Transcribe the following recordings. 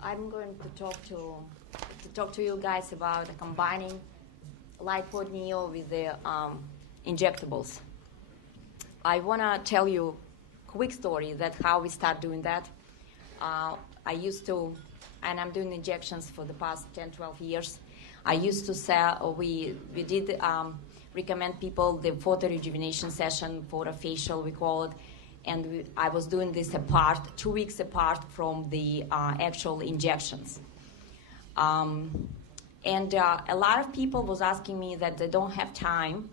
I'm going to talk to you guys about combining Lightpod Neo with the injectables. I want to tell you a quick story that how we start doing that. I used to, and I'm doing injections for the past 10, 12 years. I used to sell, we did recommend people the photo rejuvenation session, photo facial we call it, and I was doing this apart, 2 weeks apart from the actual injections. And a lot of people was asking me that they don't have time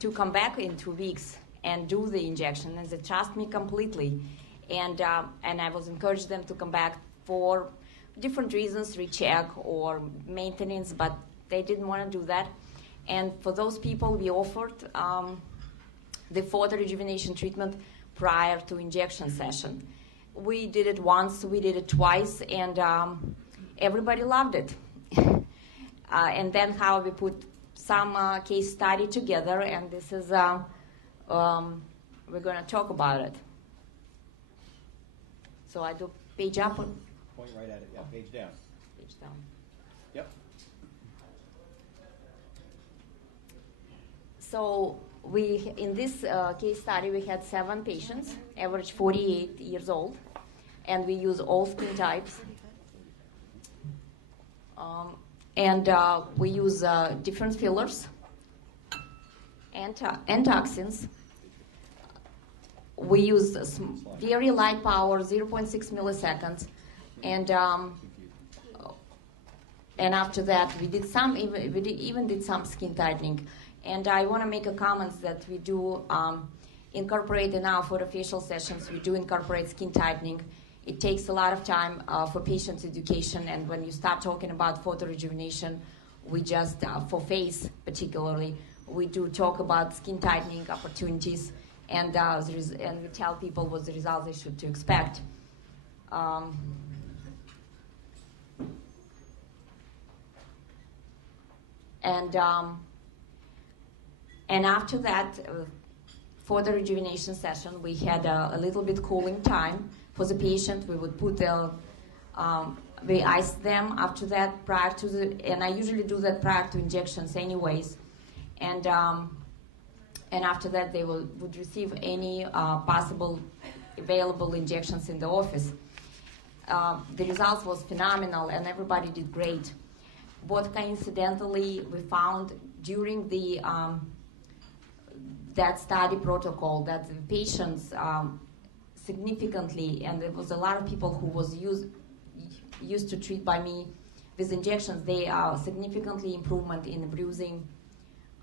to come back in 2 weeks and do the injection, and they trust me completely. And I was encouraging them to come back for different reasons, recheck or maintenance, but they didn't want to do that. And for those people, we offered the photo rejuvenation treatment prior to injection session. We did it once, we did it twice, and everybody loved it. And then how we put some case study together, and this is, we're going to talk about it. So I do page up. Point right at it, yeah, page down. Page down. Yep. So we, in this case study, we had 7 patients, average 48 years old, and we use all skin types. And we use different fillers and toxins. We use very light power, 0.6 milliseconds, and after that we did some, even did some skin tightening. And I want to make a comment that we do incorporate in our photofacial sessions. We do incorporate skin tightening. It takes a lot of time for patients' education, and when you start talking about photo rejuvenation, we just, for face particularly, we do talk about skin tightening opportunities, and we tell people what the results they should to expect. And after that, for the rejuvenation session, we had a little bit cooling time for the patient. We would put we ice them after that prior to and I usually do that prior to injections anyways. And after that, they would receive any possible available injections in the office. The results was phenomenal, and everybody did great. But coincidentally, we found during the that study protocol that the patients significantly, and there was a lot of people who was used to treat by me with injections, they are significantly improvement in bruising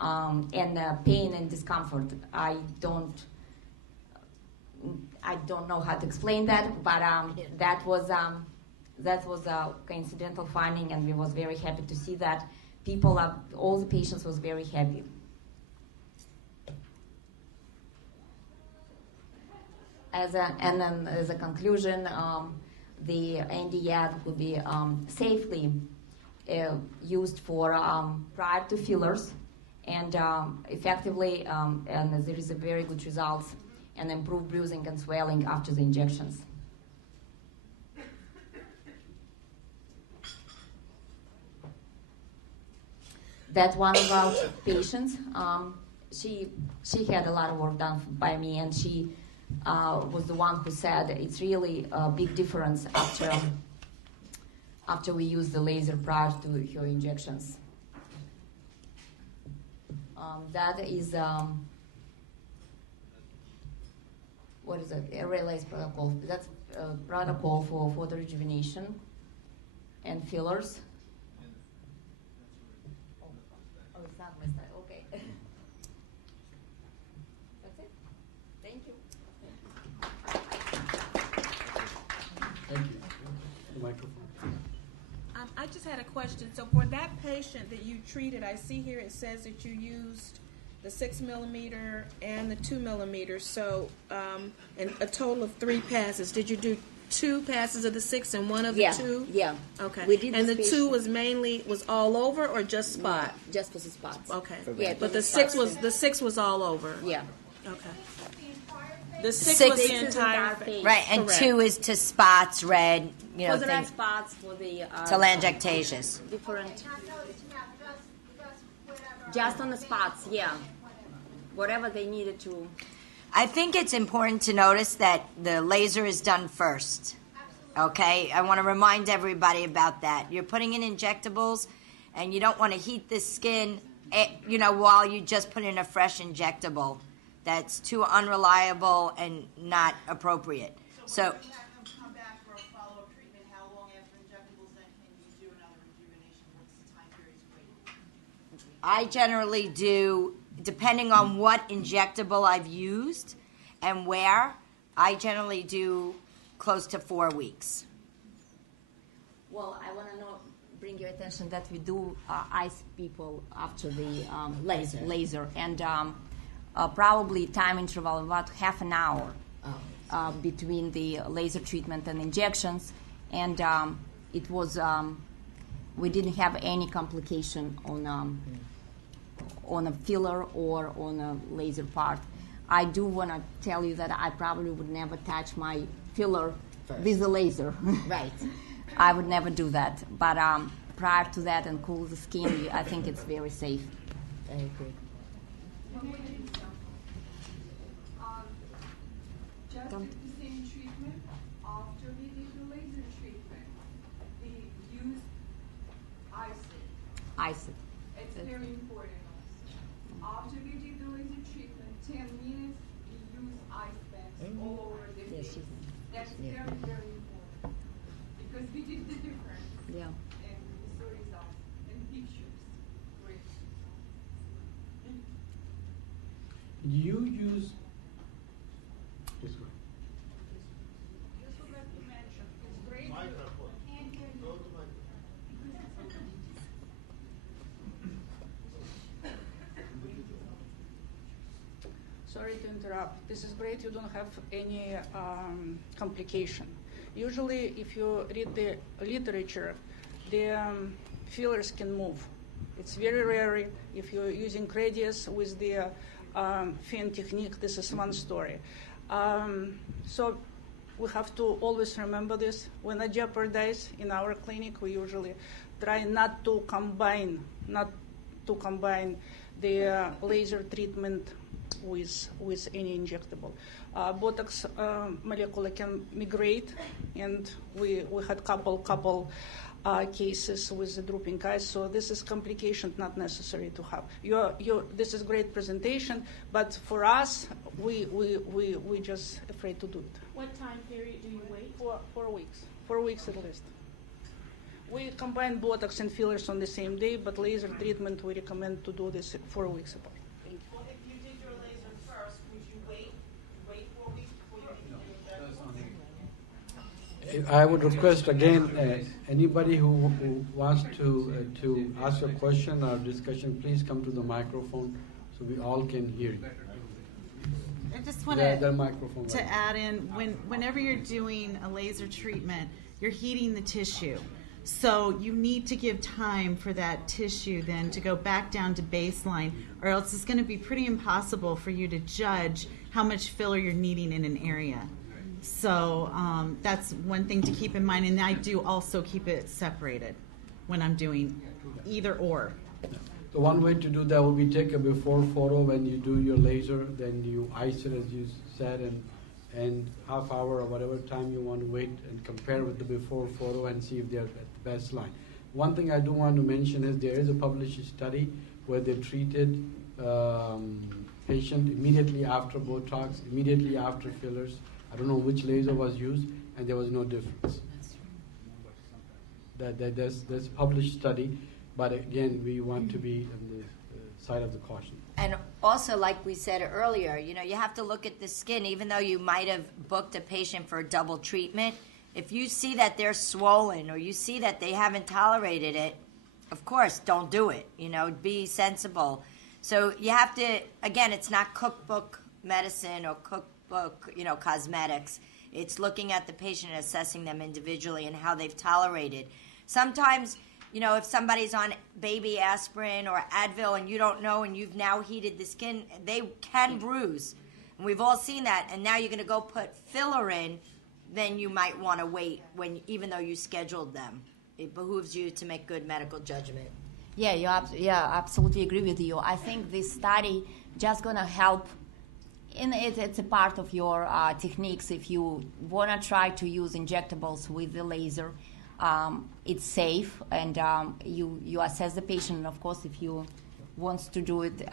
and pain and discomfort. I don't know how to explain that, but that was a coincidental finding, and we was very happy to see that. All the patients was very happy. As a conclusion, the Nd:YAG would be safely used for prior to fillers, and effectively, and there is a very good results and improved bruising and swelling after the injections. That one of our patients, she had a lot of work done by me, and she was the one who said it's really a big difference after we use the laser prior to her injections. That is what is it? Aerolase protocol. That's a protocol for photo rejuvenation and fillers. Oh, it's not my style. Okay. That's it. Thank you. Thank you. The microphone. I just had a question. So for that patient that you treated, I see here it says that you used the 6 millimeter and the 2 millimeter. So, and a total of 3 passes. Did you do 2 passes of the 6 and 1 of the 2? Yeah. Okay. We did. And the 2 was all over or just spot? No, just for the spots. Okay. Yeah, but the 6 was all over. Yeah. Okay. The six Six was is the the entire entire face. face. Right, and Correct. 2 is to spots, red, you know, For the red things, spots, for the telangiectasias. different, just on the spots, yeah. Whatever they needed to. I think it's important to notice that the laser is done first. Okay, I want to remind everybody about that. You're putting in injectables, and you don't want to heat the skin, while you just put in a fresh injectable. That's too unreliable and not appropriate. So, When you have them come back for a follow-up treatment, how long after injectables then can you do another rejuvenation? What's the time period to wait? I generally do, depending on what injectable I've used and where, I generally do close to 4 weeks. Well, I want to bring your attention that we do ice people after the laser. And probably time interval about half an hour between the laser treatment and injections. And it was, we didn't have any complication on a filler or on a laser part. I do want to tell you that I probably would never touch my filler with the laser. Right. I would never do that. But prior to that and cool the skin, I think it's very safe. I agree. Just the same treatment after we did the laser treatment. We use icing. Ice it. It's very important also. After we did the laser treatment, 10 minutes, we use ice packs all over the face. That's very, very important. Because we did the difference. Yeah. And we saw results and pictures. Great. You use. Please go ahead. Just would like to mention, it's great. Can't hear you. Sorry to interrupt. This is great. You don't have any complication. Usually, if you read the literature, the fillers can move. It's very rare if you're using radius with the fan technique. This is one story. So we have to always remember this. When I jeopardize in our clinic, we usually try not to combine the laser treatment with any injectable. Botox molecule can migrate, and we had couple cases with the drooping eyes. So this is complication not necessary to have. This is great presentation, but for us, we just afraid to do it. What time period do you wait? 4 weeks. 4 weeks at least. We combine Botox and fillers on the same day, but laser treatment we recommend to do this 4 weeks apart. Well, if you did your laser first, would you wait 4 weeks before you did the injectable? I would request again, anybody who wants to ask a question or discussion, please come to the microphone so we all can hear you. I just want The microphone. to add in, whenever you're doing a laser treatment, you're heating the tissue. So you need to give time for that tissue then to go back down to baseline, or else it's going to be pretty impossible for you to judge how much filler you're needing in an area. So that's one thing to keep in mind, and I do also keep it separated when I'm doing either or. The one way to do that would be take a before photo when you do your laser, then you ice it as you said, and half hour or whatever time you want to wait and compare with the before photo and see if they're at the best line. One thing I do want to mention is there is a published study where they treated patient immediately after Botox, immediately after fillers. I don't know which laser was used, and there was no difference. That's a published study, but again, we want to be on the side of the caution. And also, like we said earlier, you have to look at the skin. Even though you might have booked a patient for a double treatment, if you see that they're swollen or you see that they haven't tolerated it, of course, don't do it. Be sensible. So you have to, again, it's not cookbook medicine or cookbook, cosmetics. It's looking at the patient and assessing them individually and how they've tolerated. Sometimes, if somebody's on baby aspirin or Advil and you don't know and you've now heated the skin, they can bruise. And we've all seen that, and now you're going to go put filler in, then you might want to wait even though you scheduled them. It behooves you to make good medical judgment. Yeah, absolutely agree with you. I think this study just gonna help. It's a part of your techniques. If you wanna try to use injectables with the laser, it's safe, and you assess the patient. And of course, if you wants to do it,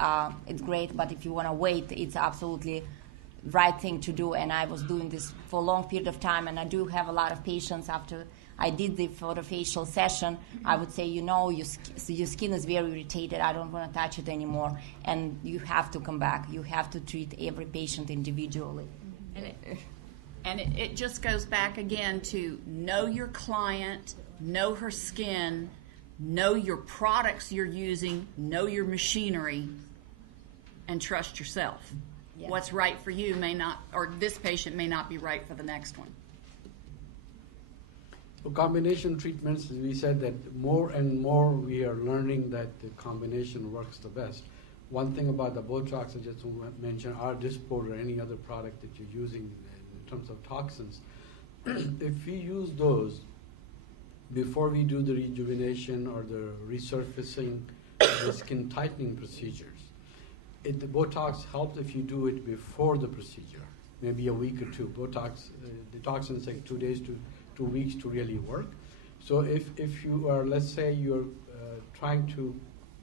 it's great. But if you wanna wait, it's absolutely right thing to do. And I was doing this for a long period of time, and I do have a lot of patients after I did the photofacial session. I would say, your skin is very irritated. I don't want to touch it anymore. And you have to come back. You have to treat every patient individually. And it just goes back again to know your client, know her skin, know your products you're using, know your machinery, and trust yourself. Yes. What's right for you may not, or this patient may not be right for the next one. So combination treatments, we said that more and more we are learning that the combination works the best. One thing about the Botox, I just want to mention, our Dysport or any other product that you're using in terms of toxins, if we use those before we do the rejuvenation or the resurfacing, the skin tightening procedures, the Botox helps if you do it before the procedure, maybe a week or two. Botox, the toxins take 2 days to 2 weeks to really work. So if you are, let's say you're trying to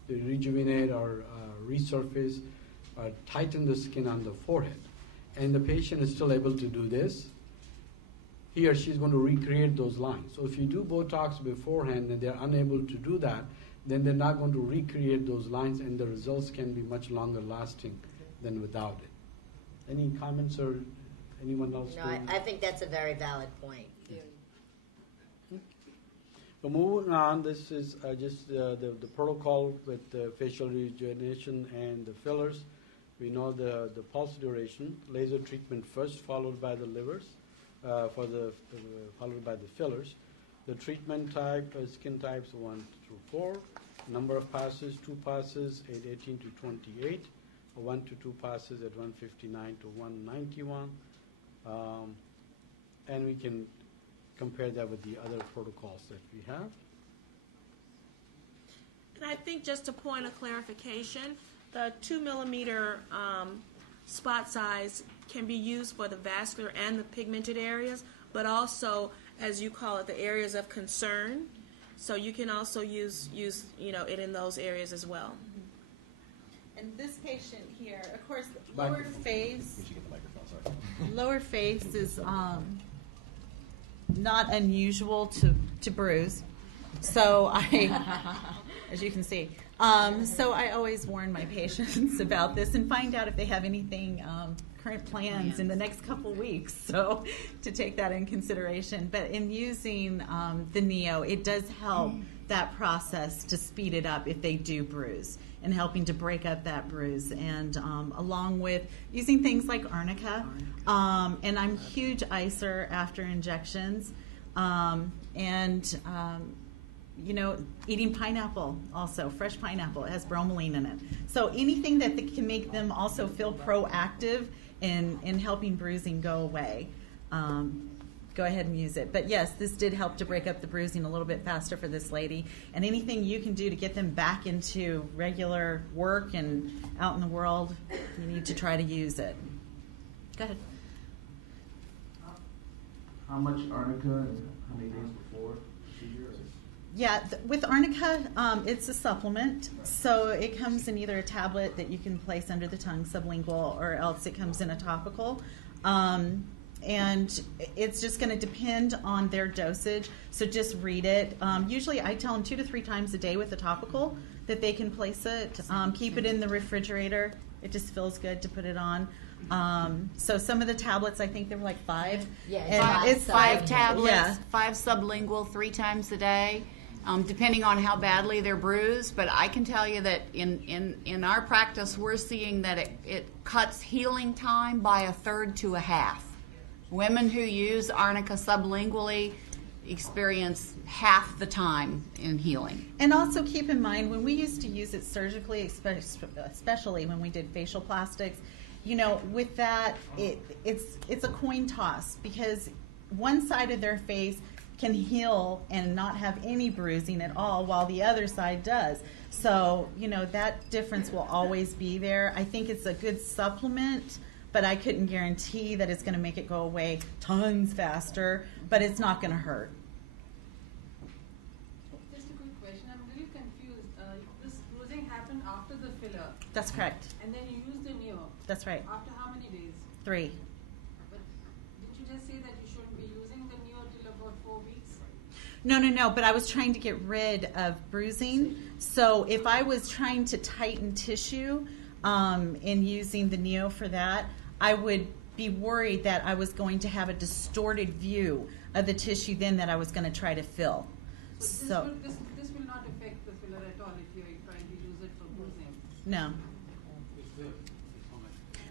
rejuvenate or resurface or tighten the skin on the forehead, and the patient is still able to do this, he or she is going to recreate those lines. So if you do Botox beforehand and they're unable to do that, then they're not going to recreate those lines, and the results can be much longer lasting than without it. Any comments or anyone else? No, I think that's a very valid point. So moving on, this is just the protocol with the facial rejuvenation and the fillers. We know the pulse duration, laser treatment first, followed by the livers, followed by the fillers. The treatment type, skin types 1 through 4. Number of passes, 2 passes at 18 to 28, 1 to 2 passes at 159 to 191. And we can compare that with the other protocols that we have. And I think just a point of clarification, the 2 millimeter spot size can be used for the vascular and the pigmented areas, but also, as you call it, the areas of concern. So you can also use it in those areas as well. And this patient here, of course, lower face. You should get the microphone, sorry. Lower face is not unusual to bruise. So as you can see, so I always warn my patients about this and find out if they have anything, current plans in the next couple weeks, so to take that in consideration. But in using the Neo, it does help that process to speed it up if they do bruise, and helping to break up that bruise, and along with using things like arnica, and I'm huge icer after injections, eating pineapple also, fresh pineapple. It has bromelain in it. So anything that can make them also feel proactive in helping bruising go away, go ahead and use it. But yes, this did help to break up the bruising a little bit faster for this lady. And anything you can do to get them back into regular work and out in the world, you need to try to use it. Go ahead. How much arnica and how many days before procedure? Yeah, with arnica, it's a supplement. So it comes in either a tablet that you can place under the tongue, sublingual, or else it comes in a topical. And it's just going to depend on their dosage. So just read it. Usually I tell them 2 to 3 times a day with the topical that they can place it. Keep it in the refrigerator. It just feels good to put it on. So some of the tablets, I think there were like 5. Yeah, And It's 5 tablets, yeah. 5 sublingual 3 times a day, depending on how badly they're bruised. But I can tell you that in our practice, we're seeing that it cuts healing time by 1/3 to 1/2. Women who use arnica sublingually experience half the time in healing. And also keep in mind, when we used to use it surgically, especially when we did facial plastics, you know, with that, it's a coin toss because one side of their face can heal and not have any bruising at all, while the other side does. So, you know, that difference will always be there. I think it's a good supplement, but I couldn't guarantee that it's going to make it go away tons faster, but it's not going to hurt. Just a quick question. I'm really confused. This bruising happened after the filler. That's correct. And then you used the neo. That's right. After how many days? 3. But didn't you just say that you shouldn't be using the neo till about 4 weeks? No, but I was trying to get rid of bruising. So if I was trying to tighten tissue and using the neo for that, I would be worried that I was going to have a distorted view of the tissue then that I was going to try to fill. So this will not affect the filler at all if you're trying to use it for bruising? No.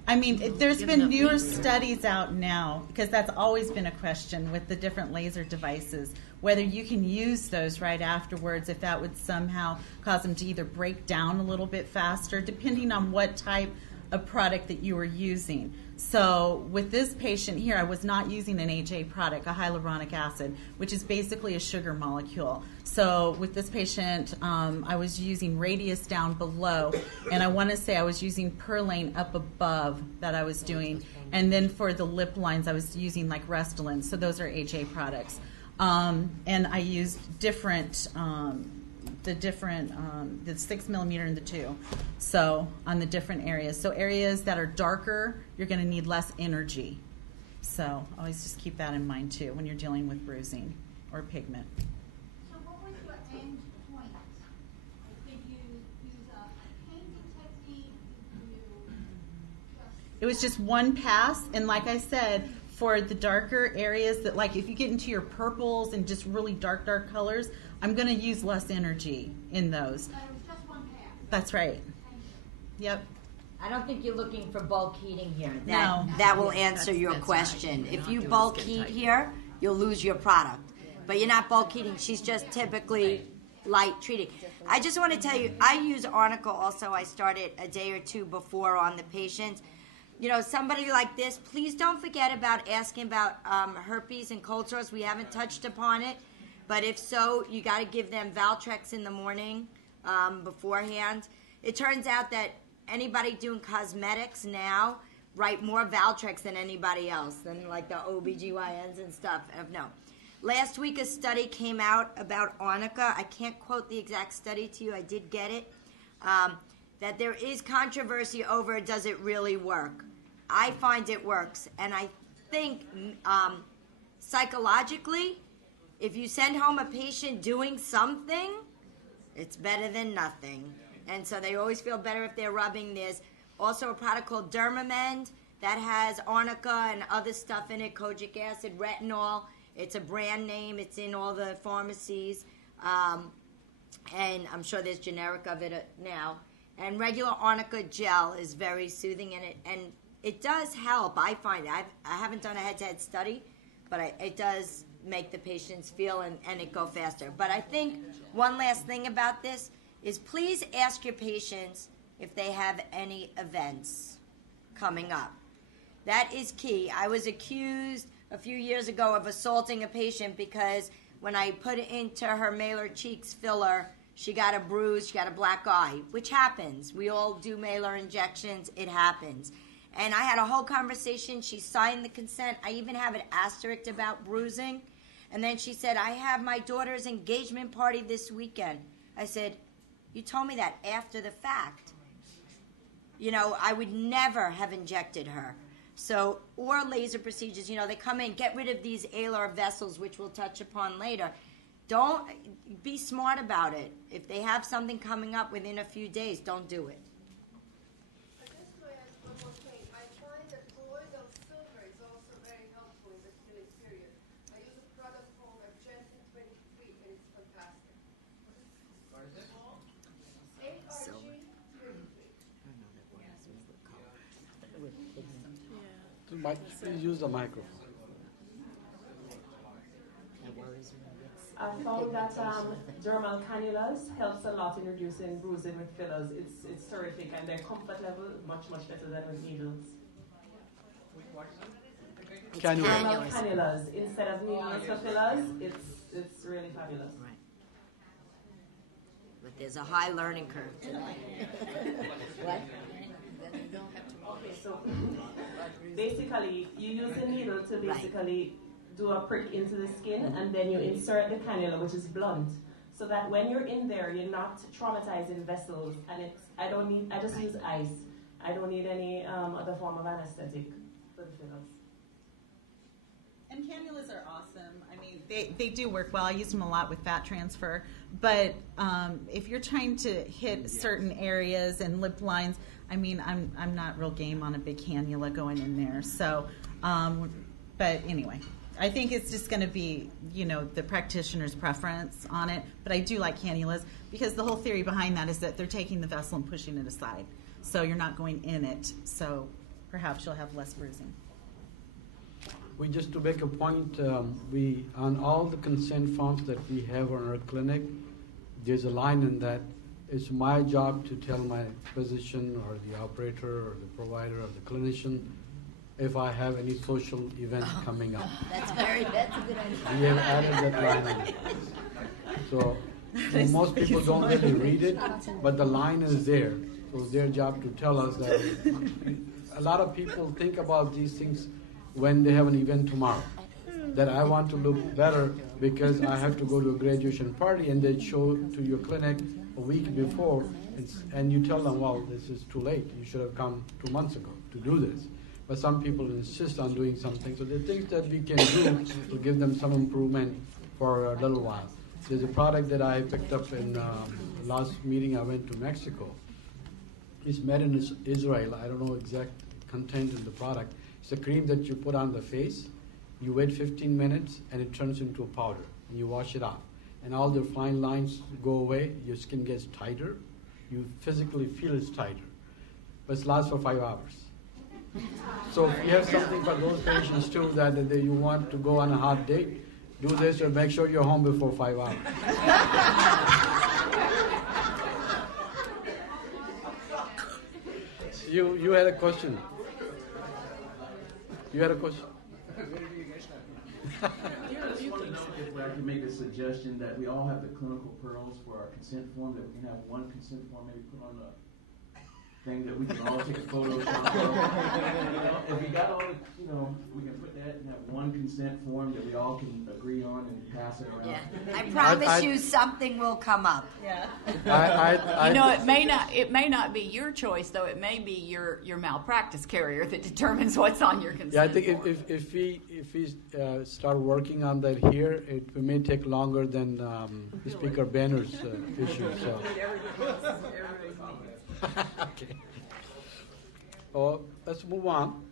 I mean, there's been newer studies out now, because that's always been a question with the different laser devices, whether you can use those right afterwards, if that would somehow cause them to either break down a little bit faster, depending on what type of product that you were using. So with this patient here, I was not using an HA product, a hyaluronic acid, which is basically a sugar molecule. So with this patient, I was using Radius down below, and I want to say I was using Perlane up above that I was doing. And then for the lip lines, I was using like Restylane. So those are HA products. And I used different, the 6 millimeter and the 2. So on the different areas. So areas that are darker, you're going to need less energy. So always just keep that in mind too when you're dealing with bruising or pigment. So what was your end point? Did you use a painting technique? Did you just... It was just one pass, and like I said, for the darker areas that, like if you get into your purples and just really dark colors, I'm going to use less energy in those. But it was just one pass. That's right. Yep. I don't think you're looking for bulk heating here. No. That will answer your question. If you bulk heat here, you'll lose your product. But you're not bulk heating. She's just typically light treating. I just want to tell you, I use Arnica also. I started a day or 2 before on the patients. You know, somebody like this, please don't forget about asking about herpes and cold sores. We haven't touched upon it. But if so, you got to give them Valtrex in the morning beforehand. It turns out that anybody doing cosmetics now write more Valtrex than anybody else, than like the OBGYNs and stuff. No. Last week a study came out about Arnica. I can't quote the exact study to you. I did get it. That there is controversy over does it really work. I find it works. And I think psychologically, if you send home a patient doing something, it's better than nothing. And so they always feel better if they're rubbing. There's also a product called Dermamend that has Arnica and other stuff in it, kojic acid, retinol. It's a brand name. It's in all the pharmacies. And I'm sure there's generic of it now. And regular Arnica gel is very soothing, and it does help. I find it. I haven't done a head-to-head study, but it does make the patients feel and it go faster. But I think one last thing about this is please ask your patients if they have any events coming up. That is key. I was accused a few years ago of assaulting a patient because when I put it into her malar cheeks filler, she got a bruise, she got a black eye, which happens. We all do malar injections. It happens. And I had a whole conversation. She signed the consent. I even have an asterisk about bruising. And then she said, I have my daughter's engagement party this weekend. I said, you told me that after the fact. You know, I would never have injected her. So, or laser procedures, you know, they come in, get rid of these alar vessels, which we'll touch upon later. Don't be smart about it. If they have something coming up within a few days, don't do it. I just want to ask one more thing. I find that colloidal silver is also very helpful in the healing period. I use a product called Argentin 23, and it's fantastic. What is it? ARG 23. Please use the microphone. I found that dermal cannulas helps a lot in reducing bruising with fillers. It's terrific, and their comfort level much better than with needles. Caramel cannulas instead of needles for fillers. It's really fabulous. Right. But there's a high learning curve to that. What? Okay, so basically you use the needle to basically do a prick into the skin, and then you insert the cannula, which is blunt, so that when you're in there, you're not traumatizing vessels. And I just use ice. I don't need any other form of anesthetic for the fillers. And cannulas are awesome. I mean, they do work well. I use them a lot with fat transfer. But if you're trying to hit certain areas and lip lines, I mean, I'm not real game on a big cannula going in there. So, but anyway, I think it's just going to be, the practitioner's preference on it. But I do like cannulas because the whole theory behind that is that they're taking the vessel and pushing it aside. So you're not going in it. So perhaps you'll have less bruising. We just to make a point, we on all the consent forms that we have on our clinic, there's a line in that. It's my job to tell my physician or the operator or the provider or the clinician if I have any social events coming up. That's a good idea. We have added that line in. So most people don't really read it, but the line is there. So it's their job to tell us that. A lot of people think about these things when they have an event tomorrow, that I want to look better because I have to go to a graduation party, and they show to your clinic a week before, and you tell them, well, this is too late. You should have come 2 months ago to do this. But some people insist on doing something, so the things that we can do to give them some improvement for a little while. There's a product that I picked up in the last meeting I went to Mexico. It's made in Israel. I don't know exact content in the product. It's a cream that you put on the face. You wait 15 minutes, and it turns into a powder, and you wash it off. And all the fine lines go away. Your skin gets tighter. You physically feel it's tighter. But it lasts for 5 hours. So if you have something for those patients too, that you want to go on a hot date, do this, or make sure you're home before 5 hours. You had a question. You had a question? I just want to know if I can make a suggestion that we all have the clinical pearls for our consent form, that we can have one consent form maybe put on the thing that we can all take a photo of. If we got all the, we can put that and have one consent form that we all can agree on and pass it around. Yeah. I promise you something will come up. Yeah. It may not be your choice, though. It may be your malpractice carrier that determines what's on your consent Yeah, I think form. if we start working on that here, it may take longer than the Speaker Banner's issue. So. Okay. Oh, let's move on.